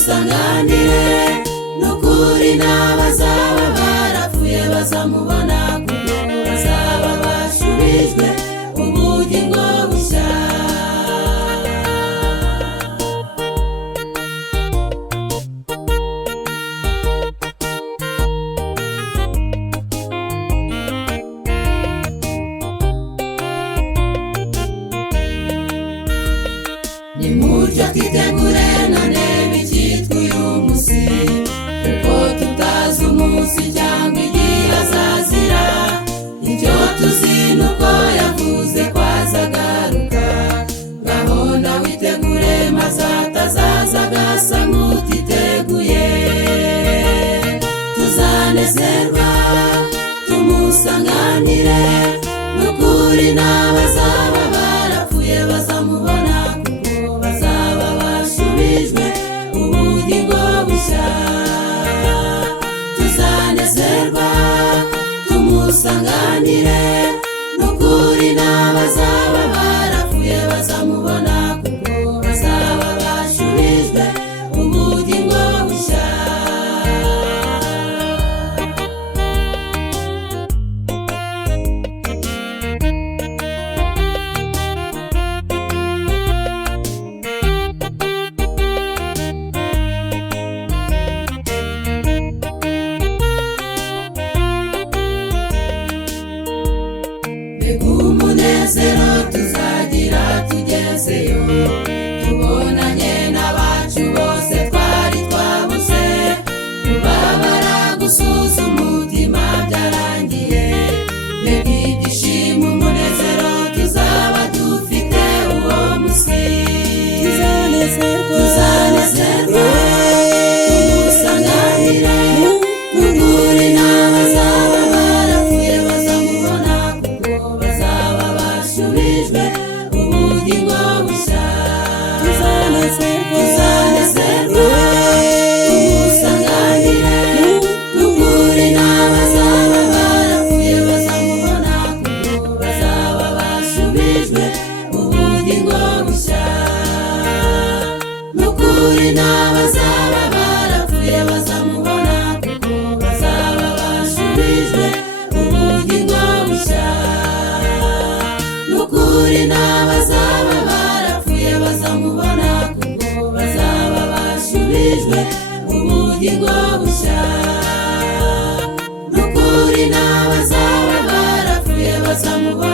tumusanganire, nukuri n'abazaba barapfuye bazamubona, kuko bazaba bashubijwe ubugingo bushya. Nimurya twitegure none bikitwa uyu munsi, kuko tutazi umunsi cyangwa igihe azazira. Icyo tuzi nuko yavuze ko azagaruka, gahunda witegure maze atazaza agasa nk'utiteguye. Tuzanezerwa tumusanganire, nukuri n'abazaba barapfuye bazamubona, kuko bazaba bashubijwe ubugingo bushya. Tuzanezerwa tumusanganire, nukuri n'abazaba barapfuye bazamubona, kuko bazaba bashubijwe ubugingo bushya. Umunezero tuzagira tugezeyo, tubonanye n'abacu bose twari twabuze. Kubabara gusuza umutima byarangiye, mbega ibyishimo umunezero tuzaba dufite uwo munsi. Tuzanezerwa tumusanganire, nukuri n'abazaba barapfuye bazamubona, kuko bazaba bashubijwe ubugingo bushya. Tuzanezerwa tumusanganire, nukuri n'abazaba barapfuye bazamubona, kuko bazaba bashubijwe ubugingo bushya. Nukuri n'abazaba barapfuye bazamubona, kuko bazaba bashubijwe ubugingo bushya. Nukuri n'abazaba barapfuye bazamubona, kuko bazaba bashubijwe ubugingo bushya. Nukuri n'abazaba barapfuye bazamubona.